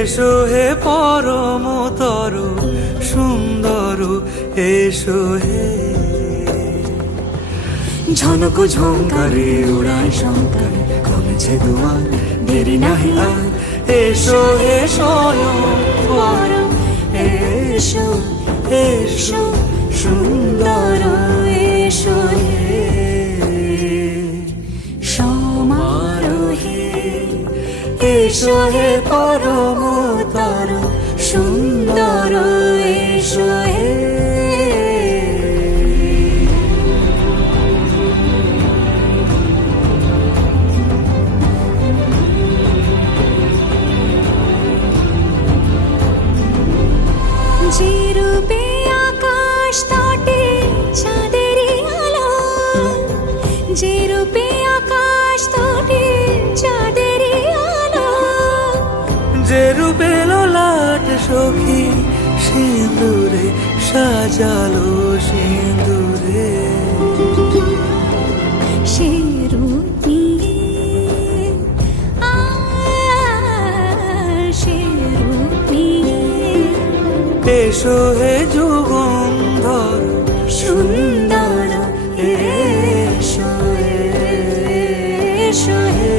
এসো হে পরমতর সুন্দর, এসো হে। ঝনক ঝঙ্কারে উড়ায় শঙ্কার, কমেছে দুয়ার, দেরি নাহি আর। এসো হে স্বয়ং পরম, এসো এসো সুন্দর, এসো হে সমারোহে। এসো হে পরমতর সুন্দর, এসো হে। যে রূপে আকাশ তটে চাঁদেরই আলো, যে রূপে আকাশ তটে চাঁদেরই আলো, যে রূপে ললাট সখী সিঁদুরে সাজালো সিঁদুরে। সে রূপ নিয়ে সে রূপ নিয়ে এসো হে যুগন্ধর সুন্দর, এসো এসো হে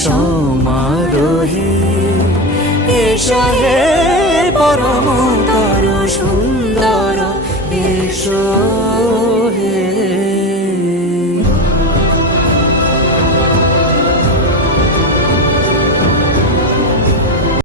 সমারোহে। এসো হে পরমতর সুন্দর, এসো